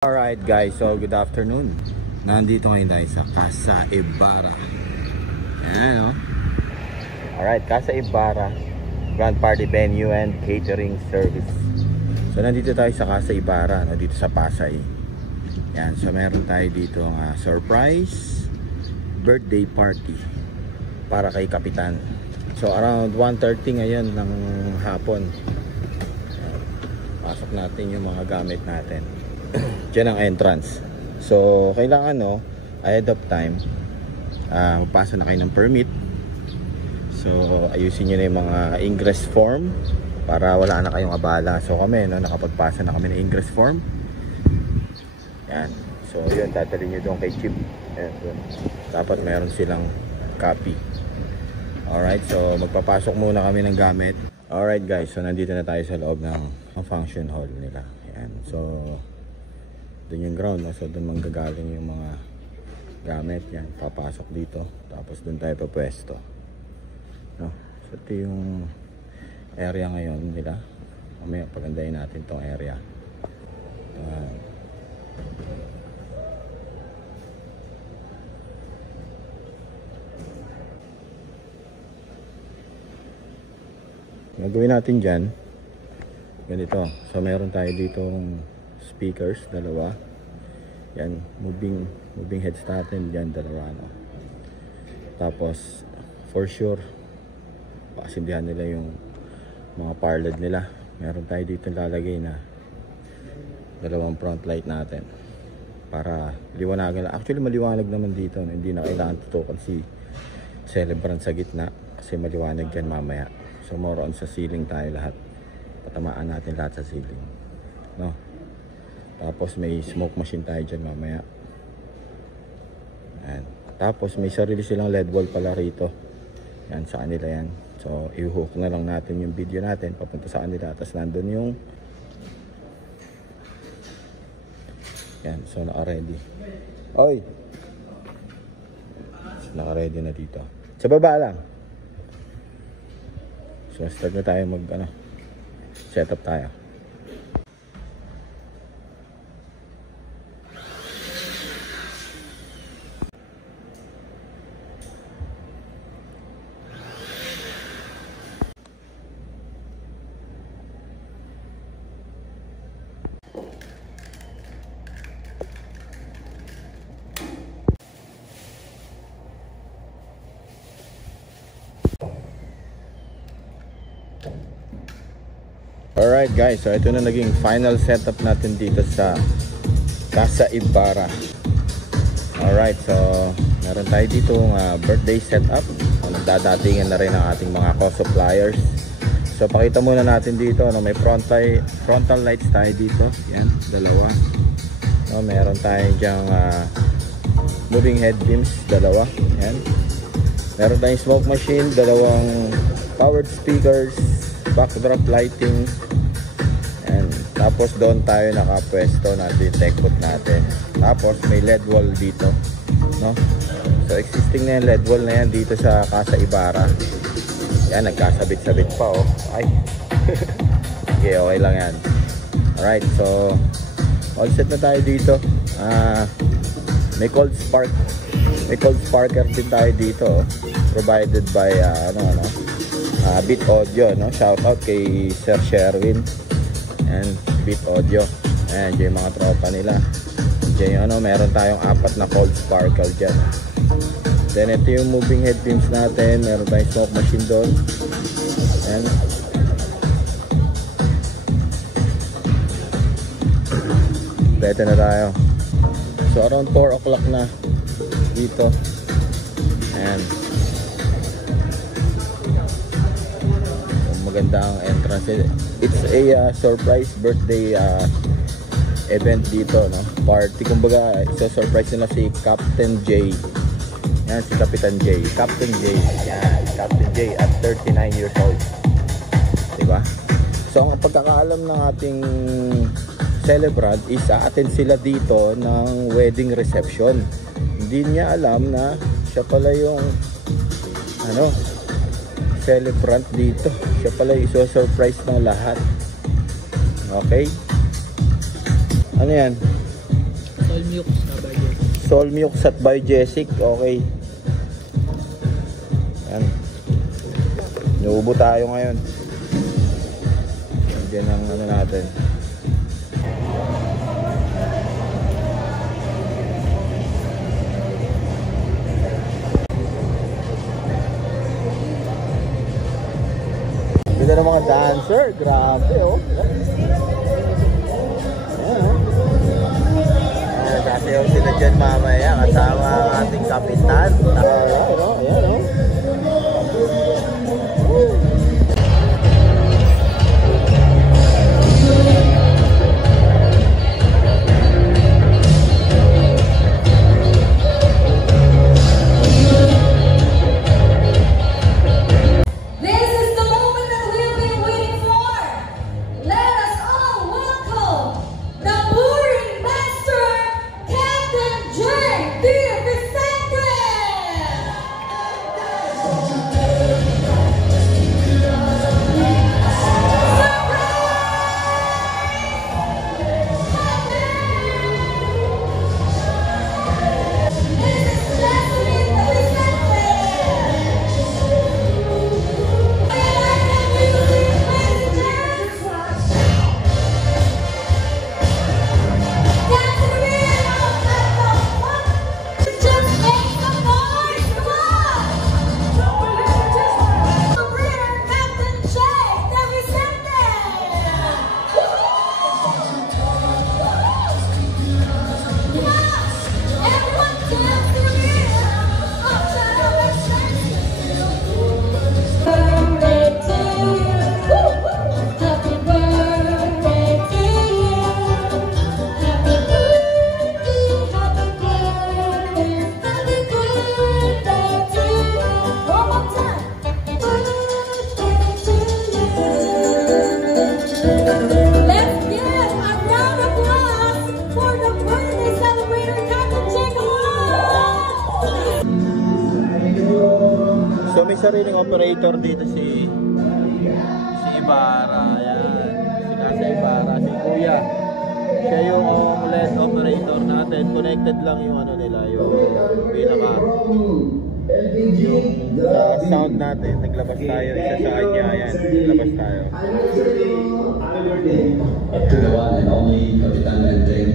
Alright guys, so good afternoon. Nandito ngayon tayo sa Casa Ibarra. Ayan o. Alright, Casa Ibarra Grand Party Venue and Catering Service. So nandito tayo sa Casa Ibarra, no, dito sa Pasay. Yan, so meron tayo dito ng surprise birthday party para kay Kapitan. So around 1:30 ngayon ng hapon. Pasok natin yung mga gamit natin. Diyan ang entrance. So kailangan ahead of time magpasa na kayo ng permit. So ayusin nyo na yung mga ingress form para wala na kayong abala. So kami nakapagpasa na kami ng ingress form. Yan. So yun, dadalhin nyo doon kay Chip. Ayan, dapat meron silang copy. Alright, so magpapasok muna kami ng gamit. Alright guys, so nandito na tayo sa loob ng function hall nila. Yan. So doon yung ground, no? So doon manggagaling yung mga gamit. Yan, papasok dito, tapos doon tayo papwesto, no? So ito yung area ngayon nila. Mamaya pagandahin natin tong area. Gagawin natin dyan ganito. So meron tayo ditong speakers, dalawa. Yan, moving heads natin dyan, dalawa, no? Tapos for sure pakasindihan nila yung mga parled nila. Meron tayo dito lalagay na dalawang front light natin para liwanagan. Actually maliwanag naman dito, no? Hindi na kailangan tutukan si celebrant sa gitna kasi maliwanag yan mamaya. So more on sa ceiling tayo lahat, patamaan natin lahat sa ceiling, no? Tapos may smoke machine tayo dyan mamaya. Ayan. Tapos may sarili silang LED wall pala rito. Yan, sa kanila yan. So i-hook na lang natin yung video natin papunta sa kanila. Tapos nandun yung yan, so naka-ready. Oy! So, naka-ready na dito. Sa baba lang. So start na tayo setup tayo. Alright guys, so ito na naging final setup natin dito sa Casa Ibarra. Alright, so meron tayo dito birthday setup. Nagdadatingan na rin ang ating mga co-suppliers. So pakita muna natin dito, may frontal lights tayo dito. Yan, dalawa. Meron tayo dyang moving head beams, dalawa. Yan. Meron tayong smoke machine, dalawang powered speakers, backdrop lighting. And tapos doon tayo nakapwesto natin yung tech booth natin. Tapos may LED wall dito, no? So existing na yung LED wall na yan dito sa Casa Ibarra. Yan, nagkasabit-sabit pa, oh. Ay. Okay, okay lang yan. Alright, so all set na tayo dito. May cold sparker din tayo dito, oh. Provided by Beat Audio, no? Shout out kay Sir Sherwin and Beat Audio. Ayan, yung mga tropa nila. Diyan meron tayong 4 na cold sparkle dyan. Then ito yung moving head beams natin. Meron tayong smoke machine doon. Ayan. Ready na tayo. So around 4 o'clock na dito. Ayan. Maganda ang entrance. It's a surprise birthday event dito, no? Party, kumbaga surprise nila si Captain J. Yan, si Kapitan J. Captain J. Yan, Captain J at 39 years old. Diba? So ang pagkakaalam ng ating celebrant is attend sila dito ng wedding reception. Hindi niya alam na siya pala yung celebrant dito. Siya pala yung surprise ng lahat. Okay? Ano yan? Solmux at Biogesic. Okay. Yan. Nuubo tayo ngayon. Yan ang ano natin. Ganda ng mga dancer. Grabe, oh. Sasayaw sila dyan mamaya kasama ang ating kapitan. Alright, oh. Ayan, oh. So may sariling operator dito si Ibarra. Ayan. Si Casa Ibarra, si Kuya. Siya yung LED operator natin. Connected lang yung ano nila, yung pinaka yung sa sound natin. Naglabas tayo isa sa kanya. Ayan, naglabas tayo. Up to the one and only Kapitan Lending.